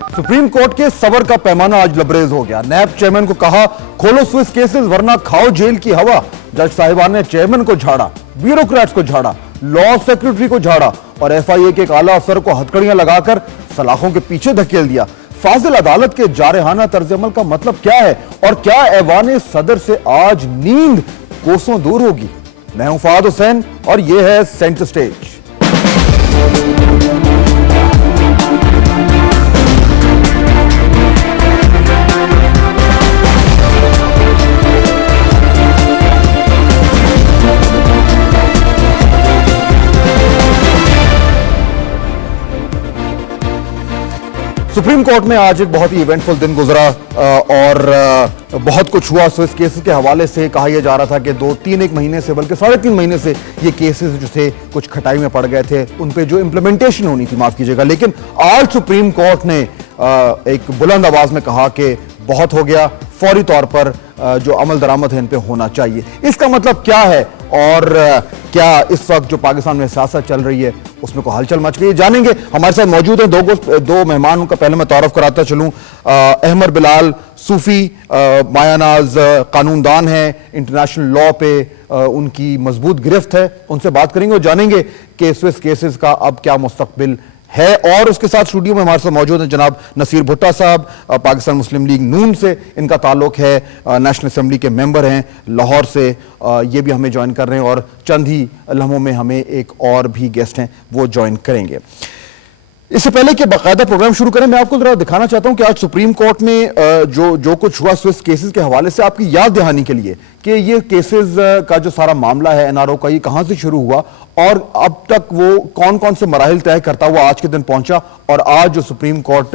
Supreme court के सबर का पैमाना आज लबरेज हो गया। नैब चेयरमैन को कहा खोलो स्विस केसेस वरना खाओ जेल की हवा। जज साहिबान ने चेयरमैन को झाड़ा, ब्यूरोक्रेट्स को झाड़ा, लॉ सेक्रेटरी को झाड़ा और एफआईए के एक आला अफसर को हथकड़ियां लगाकर सलाखों के पीछे धकेल दिया। फाजिल अदालत के जारहाना तर्ज अमल का मतलब क्या है और क्या ऐवान सदर से आज नींद कोसों दूर होगी? मैं हूं फहाद हुसैन और यह है सेंटर स्टेज। सुप्रीम कोर्ट में आज एक बहुत ही इवेंटफुल दिन गुजरा और बहुत कुछ हुआ। स्विस केसेस के हवाले से कहा यह जा रहा था कि एक महीने से बल्कि 3.5 महीने से ये केसेस जो थे कुछ खटाई में पड़ गए थे, उन पे जो इम्प्लीमेंटेशन होनी थी, माफ कीजिएगा, लेकिन आज सुप्रीम कोर्ट ने एक बुलंद आवाज में कहा कि बहुत हो गया, फौरी तौर पर जो अमल दरामद है इन पे होना चाहिए। इसका मतलब क्या है और क्या इस वक्त जो पाकिस्तान में सियासत चल रही है उसमें कोई हलचल मच गई है, जानेंगे। हमारे साथ मौजूद हैं दो मेहमान, उनका पहले मैं तारुफ कराता चलूं। अहमद बिलाल सूफी मायानाज कानूनदान हैं, इंटरनेशनल लॉ पे उनकी मजबूत गिरफ्त है, उनसे बात करेंगे और जानेंगे कि स्विस केसेस का अब क्या मुस्तकबिल है। और उसके साथ स्टूडियो में हमारे साथ मौजूद हैं जनाब नसीर भुट्टा साहब, पाकिस्तान मुस्लिम लीग नून से इनका ताल्लुक है, नेशनल असेंबली के मेंबर हैं लाहौर से, ये भी हमें ज्वाइन कर रहे हैं और चंद ही लम्हों में हमें एक और भी गेस्ट हैं वो ज्वाइन करेंगे। इससे पहले कि बाकायदा प्रोग्राम शुरू करें, मैं आपको जरा दिखाना चाहता हूं कि आज सुप्रीम कोर्ट में जो कुछ हुआ स्विस केसेस के हवाले से, आपकी याद दहानी के लिए कि ये केसेस का जो सारा मामला है एनआरओ का, ये कहां से शुरू हुआ और अब तक वो कौन कौन से मराहिल तय करता हुआ आज के दिन पहुंचा और आज जो सुप्रीम कोर्ट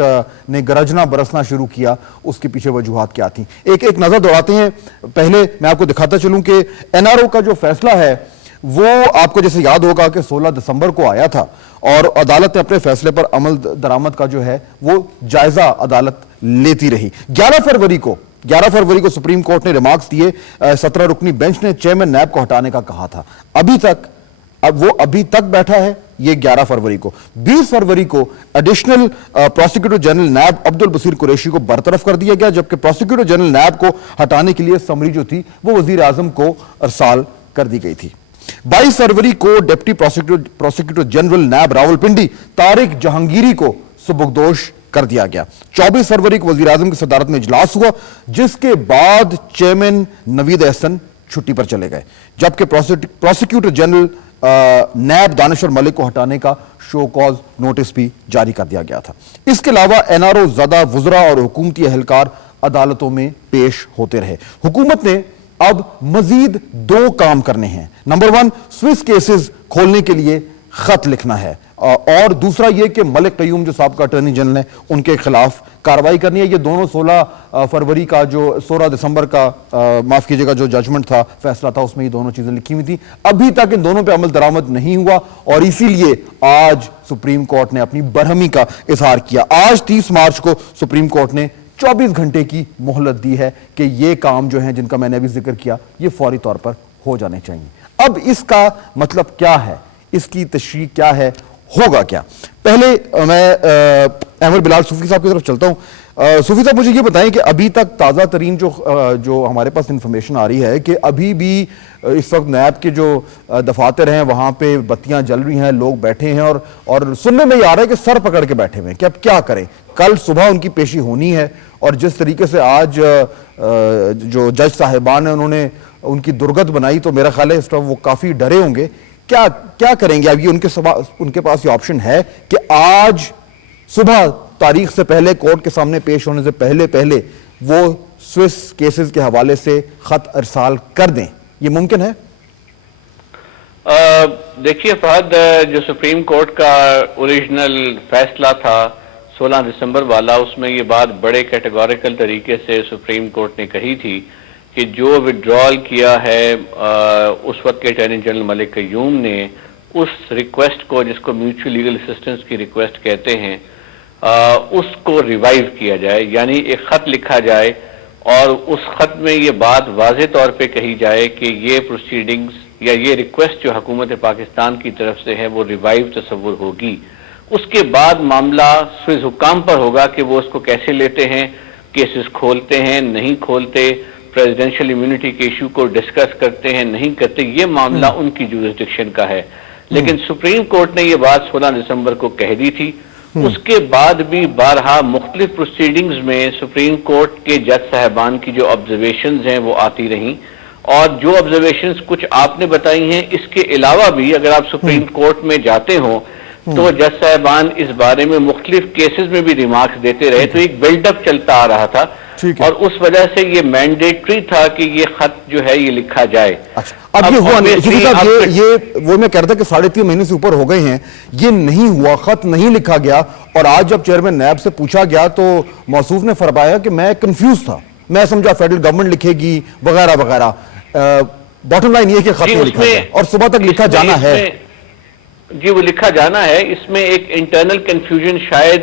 ने गरजना बरसना शुरू किया उसके पीछे वजूहात क्या थी। एक नजर दौड़ाते हैं। पहले मैं आपको दिखाता चलूं कि एनआरओ का जो फैसला है वो आपको जैसे याद होगा कि 16 दिसंबर को आया था और अदालत ने अपने फैसले पर अमल दरामद का जो है वो जायजा अदालत लेती रही। 11 फरवरी को सुप्रीम कोर्ट ने रिमार्क्स दिए। 17 रुकनी बेंच ने चेयरमैन नैब को हटाने का कहा था। अभी तक बैठा है ये 11 फरवरी को। 20 फरवरी को एडिशनल प्रोसिक्यूटर जनरल नैब अब्दुल बसीर कुरैशी को बरतरफ कर दिया गया, जबकि प्रोसिक्यूटर जनरल नैब को हटाने के लिए समरी जो थी वो वजीर आजम को अरसाल कर दी गई थी। 22 फरवरी को डिप्टी प्रोसिक्यूटर जनरल नैब रावलपिंडी तारिक जहांगीरी को सुबुकदोश कर दिया गया। 24 फरवरी को वजीर आजम की सदारत में इजलास हुआ, जिसके बाद चेयरमैन नवीद अहसन छुट्टी पर चले गए, जबकि प्रोसिक्यूटर जनरल नैब दानिशवर मलिक को हटाने का शो कॉज नोटिस भी जारी कर दिया गया था। इसके अलावा एनआरओ ज़दा वुज़रा और हुकूमती अहलकार अदालतों में पेश होते रहे। हुकूमत ने अब मजीद 2 काम करने हैं। नंबर 1, स्विस केसेस खोलने के लिए खत लिखना है और दूसरा यह कि मलिक कयूम जो साबिक़ अटॉर्नी जनरल है उनके खिलाफ कार्रवाई करनी है। ये दोनों 16 फरवरी का जो 16 दिसंबर का माफ कीजिएगा जो जजमेंट था, फैसला था, उसमें ये दोनों चीजें लिखी हुई थी। अभी तक इन दोनों पे अमल दरामद नहीं हुआ और इसीलिए आज सुप्रीम कोर्ट ने अपनी बरहमी का इजहार किया। आज 30 मार्च को सुप्रीम कोर्ट ने 24 घंटे की मोहलत दी है कि ये काम जो है जिनका मैंने अभी जिक्र किया ये फौरी तौर पर हो जाने चाहिए। अब इसका मतलब क्या है, इसकी तशरीह क्या है, होगा क्या? पहले मैं अहमद बिलाल सूफी साहब की तरफ चलता हूं। सूफी साहब, मुझे ये बताएं कि अभी तक ताज़ा तरीन जो हमारे पास इंफॉर्मेशन आ रही है कि अभी भी इस वक्त नैब के जो दफातर हैं वहां पे बत्तियां जल रही हैं, लोग बैठे हैं और सुनने में ये आ रहा है कि सर पकड़ के बैठे हुए हैं कि अब क्या करें। कल सुबह उनकी पेशी होनी है और जिस तरीके से आज जो जज साहिबान है उन्होंने उनकी दुर्गत बनाई, तो मेरा ख्याल है इस वक्त वो काफी डरे होंगे। क्या करेंगे? अभी उनके पास ये ऑप्शन है कि आज सुबह तारीख से पहले, कोर्ट के सामने पेश होने से पहले वो स्विस केसेस के हवाले से खत अरसाल कर दें। ये मुमकिन है? देखिए फहद, जो सुप्रीम कोर्ट का ओरिजिनल फैसला था 16 दिसंबर वाला, उसमें ये बात बड़े कैटेगोरिकल तरीके से सुप्रीम कोर्ट ने कही थी कि जो विड्रॉल किया है उस वक्त के अटॉर्नी जनरल मलिक कयूम ने, उस रिक्वेस्ट को जिसको म्यूचुअल लीगल असिस्टेंस की रिक्वेस्ट कहते हैं, उसको रिवाइव किया जाए, यानी एक खत लिखा जाए और उस खत में ये बात वाज़े तौर पे कही जाए कि ये प्रोसीडिंग्स या ये रिक्वेस्ट जो हुकूमत पाकिस्तान की तरफ से है वो रिवाइव तस्वुर होगी। اس کے بعد معاملہ سوئز حکام پر ہوگا کہ وہ اس کو کیسے لیتے ہیں، کیسز کھولتے ہیں نہیں کھولتے، پریزیڈنشل امیونٹی کے ایشو کو ڈسکس کرتے ہیں نہیں کرتے، یہ معاملہ ان کی جورسڈکشن کا ہے۔ لیکن سپریم کورٹ نے یہ بات 16 دسمبر کو کہہ دی تھی۔ اس کے بعد بھی بارہا مختلف پروسیڈنگز میں سپریم کورٹ کے جج صاحبان کی جو آبزرویشنز ہیں وہ آتی رہیں، اور جو آبزرویشنز کچھ آپ نے بتائی ہیں، اس کے علاوہ بھی اگر آپ سپریم کورٹ میں جاتے ہوں تو جج صاحبان اس بارے میں مختلف کیسز میں بھی ریمارکس دیتے رہے، تو ایک بلڈ اپ چلتا آ رہا تھا، اور اس وجہ سے یہ مینڈیٹری تھا کہ یہ خط جو ہے یہ لکھا جائے۔ اب یہ ہوا نہیں، یہ وہ میں کہہ رہا تھا کہ 3.5 مہینے سے اوپر ہو گئے ہیں، یہ نہیں ہوا، خط نہیں لکھا گیا، اور آج جب چیئرمین نیب سے پوچھا گیا تو موصوف نے فرمایا کہ میں کنفیوز تھا، میں سمجھا فیڈرل گورنمنٹ لکھے گی وغیرہ وغیرہ۔ باٹم لائن یہ کہ خط نہیں لکھا گیا اور صبح تک لکھا جانا ہے۔ جی وہ لکھا جانا ہے، اس میں ایک انٹرنل کنفیوژن شاید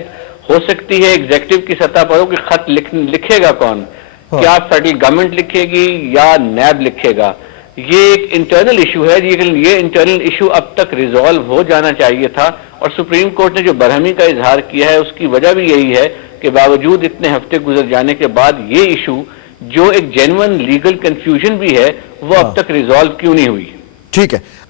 ہو سکتی ہے ایگزیکٹو کی سطح پر ہو کہ خط لکھے گا کون، کیا فیڈرل گورنمنٹ لکھے گی یا نیب لکھے گا، یہ ایک انٹرنل ایشو ہے، لیکن یہ انٹرنل ایشو اب تک ریزالو ہو جانا چاہیے تھا، اور سپریم کورٹ نے جو برہمی کا اظہار کیا ہے اس کی وجہ بھی یہی ہے کہ باوجود اتنے ہفتے گزر جانے کے بعد یہ ایشو جو ایک جینوئن لیگل کنفیوژن بھی ہے وہ اب تک ریزالو کیوں نہیں ہوئی۔ ٹھیک ہے۔